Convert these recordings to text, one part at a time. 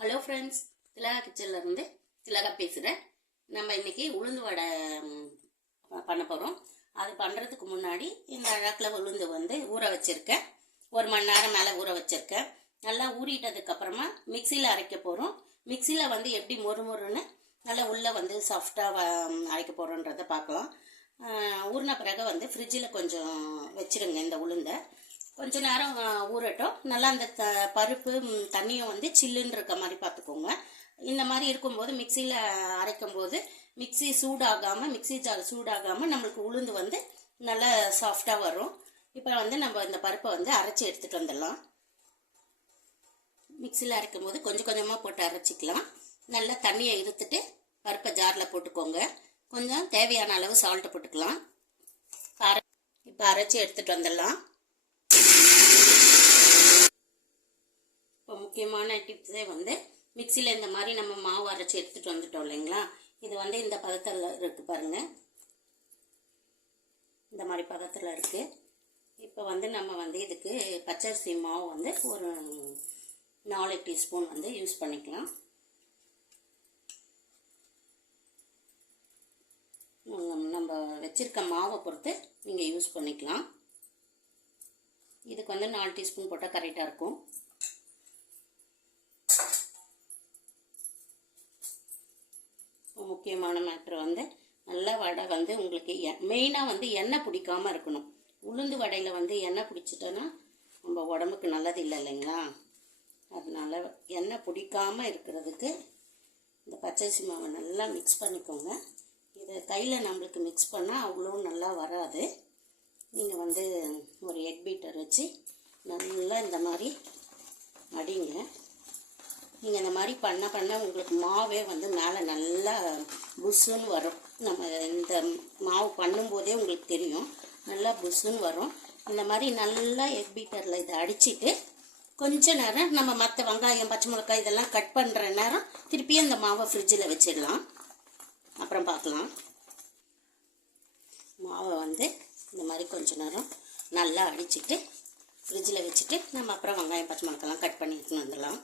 Hello friends, திலகா கிச்சன்லேருந்து திலகா பேசுகிறேன். நம்ம இன்றைக்கி உளுந்து வடை பண்ண போகிறோம். அது பண்ணுறதுக்கு முன்னாடி இந்த அழகில் உளுந்து ஊற வச்சுருக்கேன். 1 மணி நேரம் மேலே ஊற வச்சுருக்கேன். நல்லா ஊறிட்டதுக்கப்புறமா மிக்சியில் அரைக்க போகிறோம். மிக்சியில் எப்படி மொறுன்னு நல்லா உள்ளே சாஃப்டாக அரைக்க போகிறோன்றதை பார்க்கலாம். ஊறின பிறகு ஃப்ரிட்ஜில் கொஞ்சம் வச்சுருங்க. இந்த உளுந்தை கொஞ்ச நேரம் ஊறட்டும். நல்லா அந்த பருப்பு தண்ணியும் சில்லுன்னு இருக்க மாதிரி பார்த்துக்கோங்க. இந்த மாதிரி இருக்கும்போது மிக்சியில் அரைக்கும் போது மிக்சி ஜார் சூடாகாமல் நம்மளுக்கு உளுந்து நல்லா சாஃப்டாக வரும். இப்போ நம்ம இந்த பருப்பை அரைச்சி எடுத்துகிட்டு வந்துடலாம். மிக்சியில் அரைக்கும் போது கொஞ்சம் கொஞ்சமாக போட்டு அரைச்சிக்கலாம். நல்லா தண்ணியை இருத்துட்டு பருப்பை ஜாரில் போட்டுக்கோங்க. கொஞ்சம் தேவையான அளவு சால்ட்டு போட்டுக்கலாம். இப்போ அரைச்சி எடுத்துகிட்டு வந்துடலாம். இப்போ முக்கியமான டிப்ஸே மிக்சியில் இந்த மாதிரி நம்ம மாவு அரைச்சி எடுத்துகிட்டு வந்துட்டோம் இல்லைங்களா. இது இந்த பதத்தில் இருக்குது பாருங்கள். இந்த மாதிரி பதத்தில் இருக்குது. இப்போ நம்ம இதுக்கு பச்சரிசி மாவு ஒரு 4 டீஸ்பூன் யூஸ் பண்ணிக்கலாம். நம்ம வச்சுருக்க மாவை பொறுத்து நீங்கள் யூஸ் பண்ணிக்கலாம். இதுக்கு 4 டீஸ்பூன் போட்டால் கரெக்டாக இருக்கும். முக்கியமான மேட்ரு நல்ல வடை உங்களுக்கு மெயினாக எண்ணெய் பிடிக்காமல் இருக்கணும். உளுந்து வடையில் எண்ணெய் பிடிச்சிட்டோன்னா நம்ம உடம்புக்கு நல்லது இல்லை இல்லைங்களா. அதனால எண்ணெய் பிடிக்காமல் இருக்கிறதுக்கு இந்த பச்சரிசி மாவை நல்லா மிக்ஸ் பண்ணிக்கோங்க. இதை கையில் நம்மளுக்கு மிக்ஸ் பண்ணால் அவ்வளோ நல்லா வராது. நீங்கள் ஒரு எக் பீட்டர் வச்சு நல்லா இந்த மாதிரி அடிங்க. நீங்கள் இந்த மாதிரி பண்ண உங்களுக்கு மாவே மேலே நல்லா புஷ்ஷுன்னு வரும். நம்ம இந்த மாவு பண்ணும்போதே உங்களுக்கு தெரியும், நல்லா புஷ்ஷுன்னு வரும். இந்த மாதிரி நல்லா எக் பீட்டரில் இதை அடிச்சுட்டு கொஞ்ச நேரம் நம்ம மற்ற வெங்காயம் பச்சை மிளகாய் இதெல்லாம் கட் பண்ணுற நேரம் திருப்பியும் இந்த மாவை ஃப்ரிட்ஜில் வச்சிடலாம். அப்புறம் பார்க்கலாம். மாவை இந்த மாதிரி கொஞ்ச நேரம் நல்லா அடிச்சுட்டு ஃப்ரிட்ஜில் வச்சுட்டு நம்ம அப்புறம் வெங்காயம் பச்சை மிளகாய்லாம் கட் பண்ணி எடுத்துன்னு வந்துடலாம்.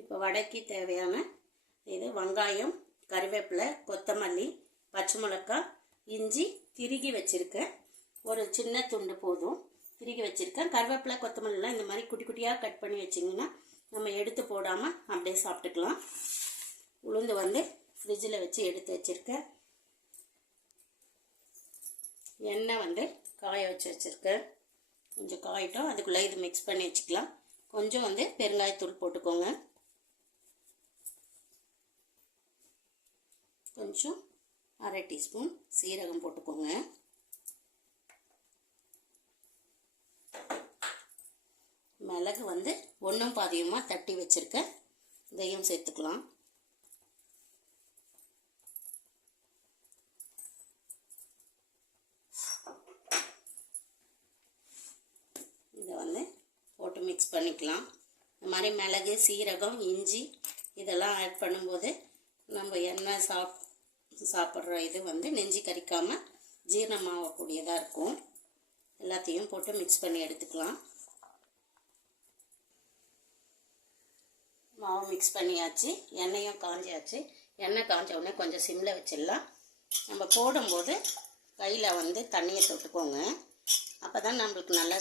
இப்போ வடைக்கு தேவையான இது வெங்காயம், கறிவேப்பிலை, கொத்தமல்லி, பச்சை மிளகாய், இஞ்சி திருகி வச்சுருக்கேன். ஒரு சின்ன துண்டு போதும் திருகி வச்சுருக்கேன். கறிவேப்பிலை கொத்தமல்லிலாம் இந்த மாதிரி குட்டி குட்டியாக கட் பண்ணி வச்சிங்கன்னா நம்ம எடுத்து போடாமல் அப்படியே சாப்பிட்டுக்கலாம். உளுந்து ஃப்ரிட்ஜில் வச்சு எடுத்து வச்சுருக்கேன். எண்ணெய் காய வச்சுருக்கேன். கொஞ்சம் காயிட்டோம். அதுக்குள்ளே இது மிக்ஸ் பண்ணி வச்சுக்கலாம். கொஞ்சம் பெருங்காயத்தூள் போட்டுக்கோங்க. கொஞ்சம் 1/2 டீஸ்பூன் சீரகம் போட்டுக்கோங்க. மிளகு 1 பாதியமாக தட்டி வச்சுருக்கேன். இதையும் சேர்த்துக்கலாம். இதை போட்டு மிக்ஸ் பண்ணிக்கலாம். இந்த மாதிரி மிளகு, சீரகம், இஞ்சி இதெல்லாம் ஆட் பண்ணும்போது நம்ம எண்ணெய் சாப்பிட்ற இது நெஞ்சு கறிக்காமல் ஜீரணமாகக்கூடியதாக இருக்கும். எல்லாத்தையும் போட்டு மிக்ஸ் பண்ணி எடுத்துக்கலாம். மாவு மிக்ஸ் பண்ணியாச்சு. எண்ணெயும் காஞ்சாச்சு. எண்ணெய் காஞ்ச உடனே கொஞ்சம் சிம்மில் வச்சிடலாம். நம்ம போடும்போது கையில் தண்ணியை தொட்டுக்கோங்க. அப்போ தான் நம்மளுக்கு நல்லா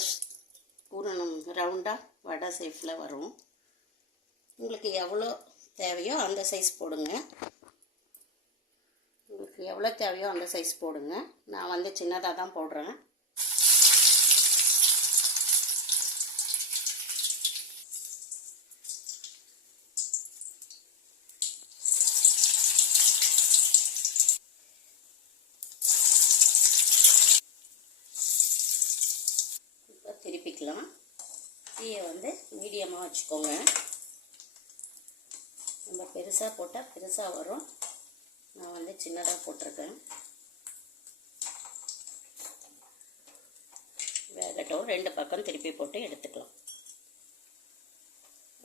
பூரணம் ரவுண்டாக வடை ஷேப்பில் வரும். உங்களுக்கு எவ்வளோ தேவையோ அந்த சைஸ் போடுங்க. உங்களுக்கு எவ்வளோ தேவையோ அந்த சைஸ் போடுங்க. நான் சின்னதாக தான் போடுறேன். இப்போ திருப்பிக்கலாம். தீயை மீடியமாக வச்சுக்கோங்க. நம்ம பெருசாக போட்டால் பெருசாக வரும். நான் சின்னதாக போட்டிருக்கேன். வேகட்டும். 2 பக்கம் திருப்பி போட்டு எடுத்துக்கலாம்.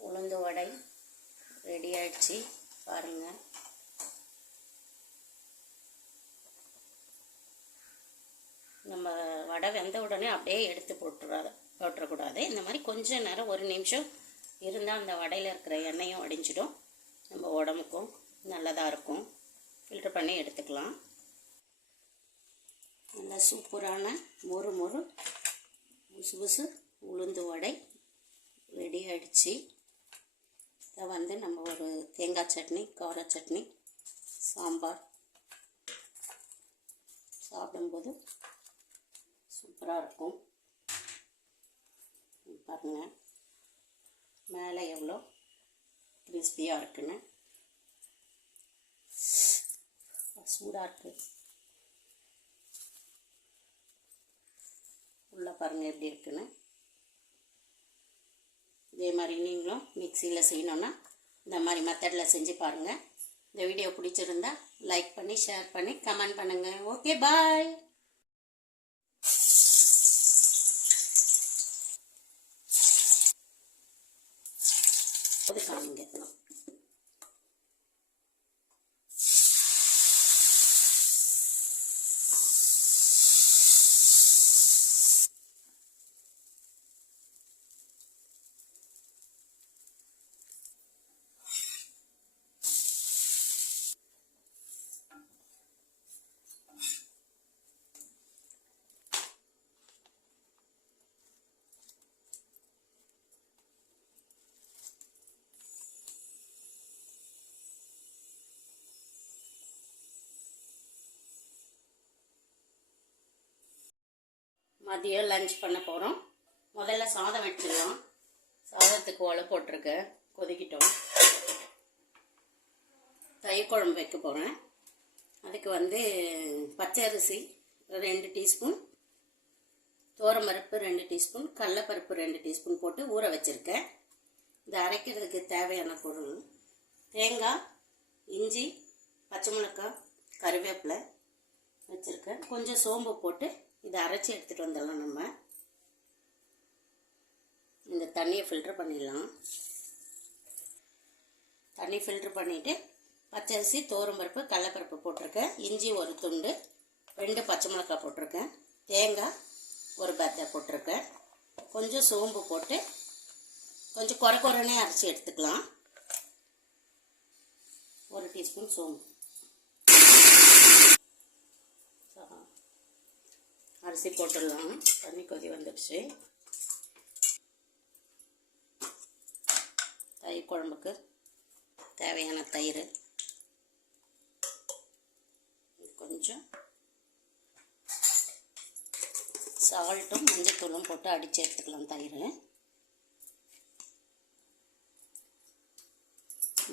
உளுந்து வடை ரெடி ஆயிடுச்சு பாருங்கள். நம்ம வடை வெந்த உடனே அப்படியே எடுத்து போட்டுறக்கூடாது. இந்த மாதிரி கொஞ்ச நேரம் 1 நிமிஷம் இருந்தால் அந்த வடையில் இருக்கிற எண்ணெயும் வடிஞ்சிடும், நம்ம உடம்புக்கும் நல்லதாக இருக்கும். ஃபில்டர் பண்ணி எடுத்துக்கலாம். நல்லா சூப்பரான மொறு மொறு புசு புசு உளுந்து வடை ரெடி ஆகிடுச்சு. இதை வந்து நம்ம ஒரு தேங்காய் சட்னி, கார சட்னி, சாம்பார் சாப்பிடும்போது சூப்பராக இருக்கும். பாருங்கள் மேலே எவ்வளோ கிறிஸ்பியாக இருக்குன்னு. சூடாக இருக்குது. உள்ளே பாருங்கள் எப்படி இருக்குன்னு. இதே மாதிரி நீங்களும் மிக்சியில் செய்யணுன்னா இந்த மாதிரி மெத்தடில் செஞ்சு பாருங்கள். இந்த வீடியோ பிடிச்சிருந்தா லைக் பண்ணி, ஷேர் பண்ணி, கமெண்ட் பண்ணுங்கள். ஓகே, பாய். காமிங்க. மதியம் லஞ்ச் பண்ண போகிறோம். முதல்ல சாதம் வச்சிடலாம். சாதத்துக்கு ஒலை போட்டிருக்கேன், கொதிக்கிட்டோம். தயிர் குழம்பு வைக்க போகிறேன். அதுக்கு வந்து பச்சை அரிசி 2 டீஸ்பூன், துவரம்பருப்பு 2 டீஸ்பூன், கடலைப்பருப்பு 2 டீஸ்பூன் போட்டு ஊற வச்சுருக்கேன். இதை அரைக்கிறதுக்கு தேவையான பொருள் தேங்காய், இஞ்சி, பச்சை மிளகாய், கருவேப்பிலை வச்சுருக்கேன். கொஞ்சம் சோம்பு போட்டு இதை அரைச்சி எடுத்துகிட்டு வந்துடலாம். நம்ம இந்த தண்ணியை ஃபில்டர் பண்ணிடலாம். தண்ணி ஃபில்டர் பண்ணிவிட்டு பச்சரிசி, துவரம்பருப்பு, கடலைப்பருப்பு போட்டிருக்கேன். இஞ்சி ஒரு துண்டு, 2 பச்சை மிளகாய் போட்டிருக்கேன். தேங்காய் ஒரு பத்தை போட்டிருக்கேன். கொஞ்சம் சோம்பு போட்டு கொஞ்சம் குறைனே அரைச்சி எடுத்துக்கலாம். 1 டீஸ்பூன் சோம்பு. அரிசி போட்டுடலாம். தண்ணி கொதி வந்துடுச்சு. தயிர் குழம்புக்கு தேவையான தயிர், கொஞ்சம் சால்ட்டும் மஞ்சத்தூளும் போட்டு அடித்து எடுத்துக்கலாம். தயிர்,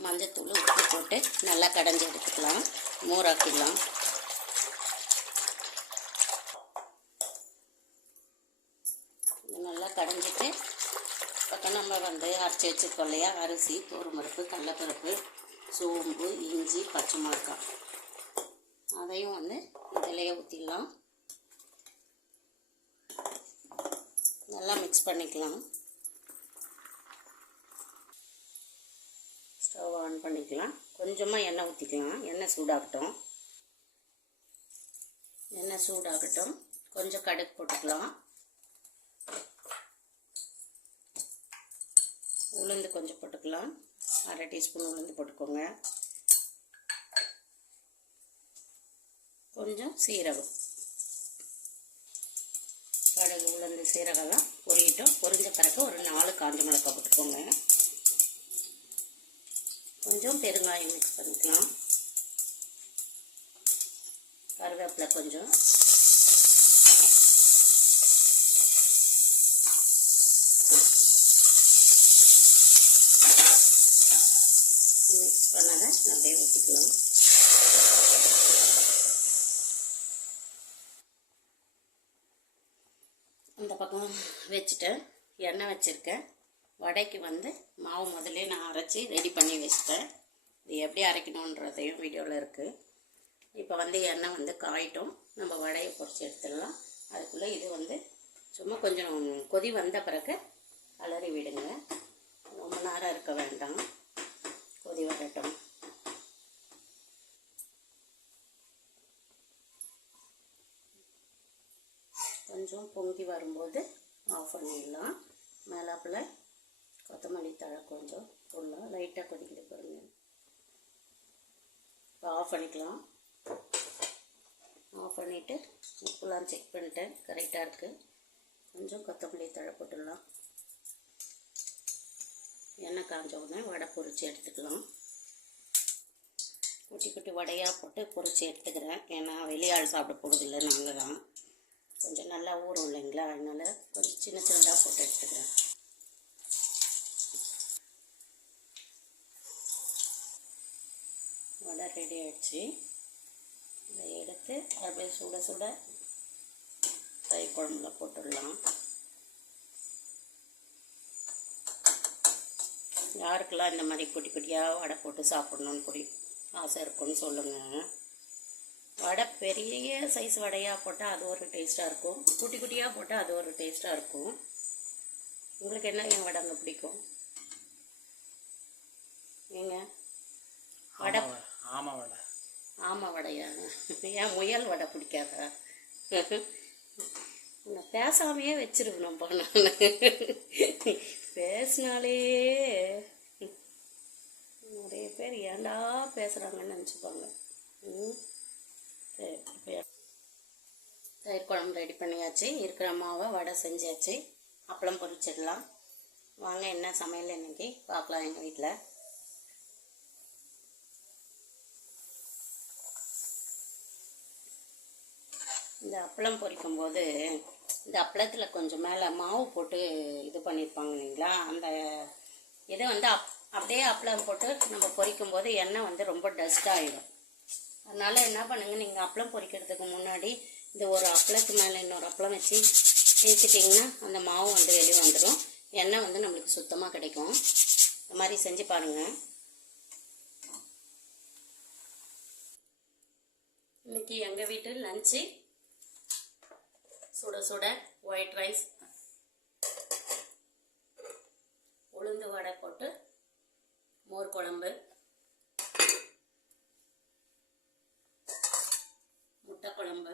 மஞ்சத்தூள், உப்பு போட்டு நல்லா கடைஞ்சி எடுத்துக்கலாம். மோராக்கிடலாம். நல்லா கடைஞ்சிட்டு பக்கம் நம்ம வந்து அரைச்சி வச்சுருக்கோம் இல்லையா, அரிசி, துவரம்பருப்பு, கடலைப்பருப்பு, சோம்பு, இஞ்சி, பச்சை மிளகாய், அதையும் வந்து இதிலேயே ஊற்றிடலாம். நல்லா மிக்ஸ் பண்ணிக்கலாம். ஸ்டவ் ஆன் பண்ணிக்கலாம். கொஞ்சமாக எண்ணெய் ஊற்றிக்கலாம். எண்ணெய் சூடாகட்டும். எண்ணெய் சூடாகட்டும். கொஞ்சம் கடுகு போட்டுக்கலாம். உளுந்து கொஞ்சம் போட்டுக்கலாம். 1/2 டீஸ்பூன் உளுந்து போட்டுக்கோங்க. கொஞ்சம் சீரகம், கடுகு, உளுந்து, சீரகம்லாம் பொரியட்டும். பொரிஞ்ச பிறகு ஒரு 4 காஞ்ச மிளகாய் போட்டுக்கோங்க. கொஞ்சம் பெருங்காயம் மிக்ஸ் பண்ணிக்கலாம். கருவேப்பிலை கொஞ்சம், மிக்ஸ் பண்ணதை அப்படியே ஊற்றிக்கலாம். அந்த பக்கம் வச்சுட்டு எண்ணெய் வச்சுருக்கேன். வடைக்கு வந்து மாவு முதல்ல நான் அரைச்சி ரெடி பண்ணி வச்சுட்டேன். இது எப்படி அரைக்கணுன்றதையும் வீடியோவில் இருக்குது. இப்போ வந்து எண்ணெய் வந்து காயிட்டும். நம்ம வடையை பொரிச்சு எடுத்துடலாம். அதுக்குள்ளே இது வந்து சும்மா கொஞ்சம் கொதி வந்த பிறகு கலரி விடுங்க. ரொம்ப நேரம் இருக்க வேண்டாம், கொதி வரட்டும். கொஞ்சம் பொங்கி வரும்போது ஆஃப் பண்ணிடலாம். மேலாப்பில் கொத்தமல்லி தழை கொஞ்சம் போடலாம். லைட்டாக கொதிக்குது பாருங்கள். இப்போ ஆஃப் பண்ணிக்கலாம். ஆஃப் பண்ணிவிட்டு உப்புலாம் செக் பண்ணிட்டேன், கரெக்டாக இருக்குது. கொஞ்சம் கொத்தமல்லி தழை போட்டுடலாம். எண்ணெய் காஞ்ச உடனே வடை பொரித்து எடுத்துக்கலாம். குட்டி குட்டி வடையாக போட்டு பொரித்து எடுத்துக்கிறேன். ஏன்னா வெளியாள் சாப்பிட போகிறதில்ல, நாங்கள் தான். கொஞ்சம் நல்லா ஊறும் இல்லைங்களா, அதனால் கொஞ்சம் சின்ன சின்னதாக போட்டு எடுத்துக்கிறேன். வடை ரெடி ஆகிடுச்சு. இதை எடுத்து அப்படியே சுட சுட தயிர் குழம்புல போட்டுடலாம். யாருக்கெல்லாம் இந்த மாதிரி குட்டி குட்டியாக வடை போட்டு சாப்பிட்ணுன்னு கூடி ஆசை இருக்குன்னு சொல்லுங்கள். வடை பெரிய சைஸ் வடையாக போட்டால் அது ஒரு டேஸ்ட்டாக இருக்கும், குட்டி குட்டியாக போட்டால் அது ஒரு டேஸ்ட்டாக இருக்கும். உங்களுக்கு என்ன என் வடைங்க பிடிக்கும்? ஏங்க வடை? ஆமாம் வடையா? ஏன் முயல் வடை பிடிக்காதா? நான் பேசாமையே வச்சிருக்கணும்ப்பா. நான் பேசினாலே நிறைய பேர் ஏண்டா பேசுகிறாங்கன்னு நினச்சிப்பாங்க. சரி, இப்போ தயிர் குழம்பு ரெடி பண்ணியாச்சு. இருக்கிற மாவை வடை செஞ்சாச்சு. அப்பளம் பொரிச்சிடலாம். வாங்க என்ன சமையல் இன்னைக்கு பார்க்கலாம் எங்கள் வீட்டில். இந்த அப்பளம் பொரிக்கும் போது இந்த அப்பளத்தில் கொஞ்சம் மேலே மாவு போட்டு இது பண்ணியிருப்பாங்க இல்லைங்களா, அந்த இதை வந்து அப்படியே அப்பளம் போட்டு நம்ம பொரிக்கும் போது எண்ணெய் வந்து ரொம்ப டஸ்ட் ஆகிடும். அதனால் என்ன பண்ணுங்க, நீங்கள் அப்பளம் பொரிக்கிறதுக்கு முன்னாடி இந்த ஒரு அப்பளத்து மேலே இன்னொரு அப்பளம் வச்சு தேய்ச்சிட்டிங்கன்னா அந்த மாவு வந்து வெளியே வந்துடும். எண்ணெய் வந்து நம்மளுக்கு சுத்தமாக கிடைக்கும். இந்த மாதிரி செஞ்சு பாருங்கள். இன்னைக்கு எங்கள் வீட்டு லஞ்சு சுட சுட ஒயிட் ரைஸ், உளுந்து வடை போட்டு மோர் குழம்பு, முட்டை குழம்பு,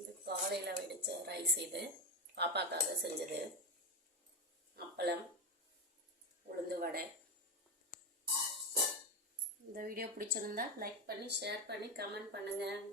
இது காலையில் வெடித்த ரைஸ், இது பாப்பாக்காக செஞ்சது, அப்பளம், உளுந்து வடை. இந்த வீடியோ பிடிச்சிருந்தா லைக் பண்ணி ஷேர் பண்ணி கமெண்ட் பண்ணுங்கள்.